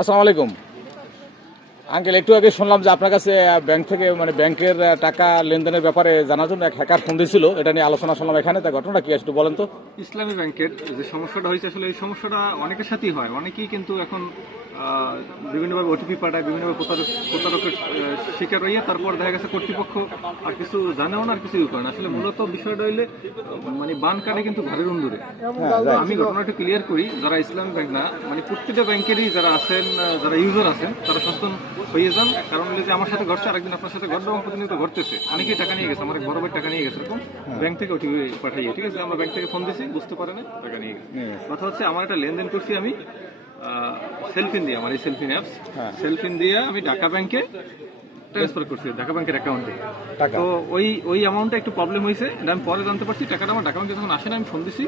আসসালামু আলাইকুম আঙ্কেল, একটু আগে শুনলাম যে আপনার কাছে ব্যাংক থেকে মানে ব্যাংকের টাকা লেনদেনের ব্যাপারে জানার জন্য এক হ্যাকার ফোন দিয়েছিল। এটা নিয়ে আলোচনা শুনলাম এখানে, তা ঘটনাটা কি একটু বলেন তো। ইসলামী ব্যাংকের যে সমস্যাটা হয়েছে, আসলে এই সমস্যাটা অনেকের সাথেই হয়। অনেকেই কিন্তু এখন বিভিন্নভাবে ওটিপি পাঠায়, বিভিন্নভাবে প্রতারকের শিকার হইয়া তারপর দেখা গেছে কর্তৃপক্ষ আর কিছু জানেও না, আর কিছুই করে না। আসলে মূলত বিষয়টা হইলে মানে বান কাটে কিন্তু ঘরের উন্দুরে। আমি ঘটনাটা ক্লিয়ার করি, যারা ইসলামী ব্যাংক না, মানে প্রত্যেকটা ব্যাংকেরই যারা আছেন, যারা ইউজার আছেন, তারা সচেতন হয়ে যান। কারণ হলে যে আমার সাথে ঘটছে, আরেকদিন আপনার সাথে ঘটবে এবং প্রতিনিয়ত ঘটতেছে। অনেকেই টাকা নিয়ে গেছে, আমার এক বড় ভাই টাকা নিয়ে গেছে এরকম ব্যাংক থেকে ওটিপি পাঠাইয়ে। ঠিক আছে, আমরা ব্যাংক থেকে ফোন দিয়েছি, বুঝতে পারে না, টাকা নিয়ে গেছে। কথা হচ্ছে আমার একটা লেনদেন করছি আমি সেলফিন দিয়ে, আমার এই সেলফিন অ্যাপস, সেলফিন দিয়ে আমি ঢাকা ব্যাংকে ট্রান্সফার করছি, ঢাকা ব্যাংকের অ্যাকাউন্টে। তো ওই অ্যামাউন্টটা একটু প্রবলেম হয়েছে, আমি পরে জানতে পারছি। টাকাটা আমার ঢাকা ব্যাংকে যখন আসে না, আমি ফোন দিছি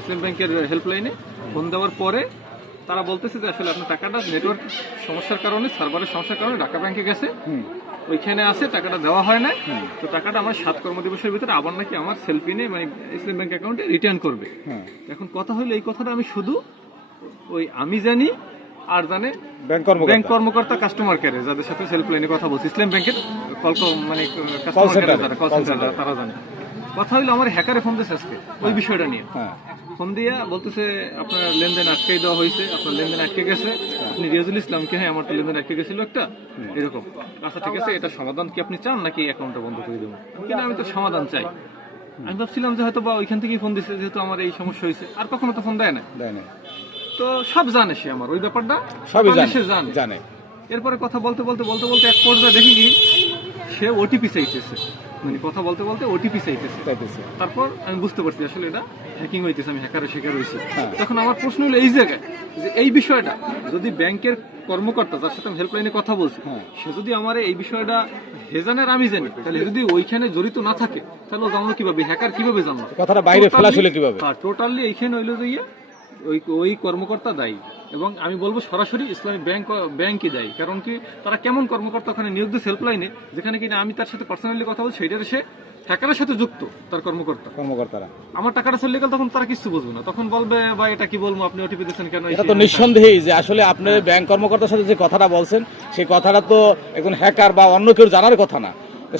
ইসলাম ব্যাংকের হেল্পলাইনে। ফোন দেওয়ার পরে তারা বলতেছে যে আসলে আপনার টাকাটা নেটওয়ার্ক সমস্যার কারণে, সার্ভারের সমস্যার কারণে ঢাকা ব্যাংকে গেছে, ওইখানে আছে, টাকাটা দেওয়া হয় না। তো টাকাটা আমার 7 কর্মদিবসের ভিতরে আবার নাকি আমার সেলফিনে মানে ইসলাম ব্যাংক অ্যাকাউন্টে রিটার্ন করবে। এখন কথা হলো, এই কথাটা আমি শুধু ওই আমি জানি আর জানে ব্যাংক কর্মকর্তা, কাস্টমার কেয়ারে যাদের সাথে হেল্পলাইনে কথা বলছি, ইসলাম ব্যাংকের মানে কাস্টমার কেয়ারে যারা কল সেন্টার, তারা জানে। কথা হইলো আমার হ্যাকারে ফোন দিয়েছে আজকে ওই বিষয়টা নিয়ে। ফোন দিয়ে বলতেছে আপনার লেনদেন আটকে দেওয়া হয়েছে, আপনার লেনদেন আটকে গেছে, আপনি রিয়াজুল ইসলাম কি? হ্যাঁ, আমার তো লেনদেন আটকে গেছিল একটা, এরকম। আচ্ছা ঠিক আছে, এটা সমাধান কি আপনি চান নাকি অ্যাকাউন্টটা বন্ধ করে দেবো? কিন্তু আমি তো সমাধান চাই। আমি ভাবছিলাম যে হয়তো বা ওইখান থেকেই ফোন দিচ্ছে, যেহেতু আমার এই সমস্যা হয়েছে। আর কখনো তো ফোন দেয় না। তো সব জানে সে, আমার ওই ব্যাপারটা সবই জানে। এরপরে কথা বলতে বলতে এক পর্যায়ে দেখি কি সে ওটিপি চাইতেছে, মানে কথা বলতে বলতে ওটিপি চাইতেছে। তারপর আমি বুঝতে পারছি আসলে এটা হ্যাকিং হইতেছে, আমি হ্যাকারের শিকার হয়েছি। তখন আমার প্রশ্ন হলো এই জায়গায় যে এই বিষয়টা যদি ব্যাংকের কর্মকর্তা, যার সাথে আমি হেল্পলাইনে কথা বলছি, সে যদি আমার এই বিষয়টা হেজানের আমি জানি, তাহলে যদি ওইখানে জড়িত না থাকে, তাহলে জানলো কিভাবে? হ্যাকার কিভাবে জানলো কথাটা বাইরে ফেলা ছিল কিভাবে? টোটালি এইখানে হইলো যে ওই কর্মকর্তা দায়ী, এবং আমি বলবো সরাসরি ইসলামী ব্যাংকই দায়ী। কারণ কি, তারা কেমন কর্মকর্তা ওখানে নিয়োগ দিচ্ছে হেল্পলাইনে, যেখানে কিনা আমি তার সাথে পার্সোনালি কথা বলছি, সেইটার সে হ্যাকারের সাথে যুক্ত। তার কর্মকর্তারা আমার টাকাটা চলে গেল, তখন তারা কিছু বুঝবে না, তখন বলবে বা এটা কি বলবো, আপনি ওটিপি দিচ্ছেন কেন? এটা তো নিঃসন্দেহেই যে আসলে আপনি ব্যাংক কর্মকর্তার সাথে যে কথাটা বলছেন, সেই কথাটা তো এখন হ্যাকার বা অন্য কেউ জানার কথা না।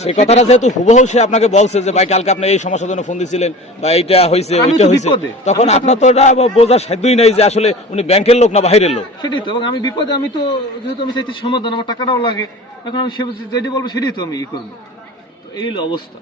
সেই কথাটা যেহেতু হুবহু সে আপনাকে বলছে যে ভাই কালকে আপনি এই সমস্যার জন্য ফোন দিয়েছিলেন বা এইটা হয়েছে ওইটা হয়েছে, তখন আপনার তো এটা বোঝার সাধ্যই নাই যে আসলে উনি ব্যাংকের লোক না বাইরের লোক। সেটাই তো, এবং আমি বিপদে, আমি তো যেহেতু আমি চাইছি সমাধান, আমার টাকাটাও লাগে, এখন আমি যেটি বলবো সেটাই তো আমি করবো। তো এই অবস্থা।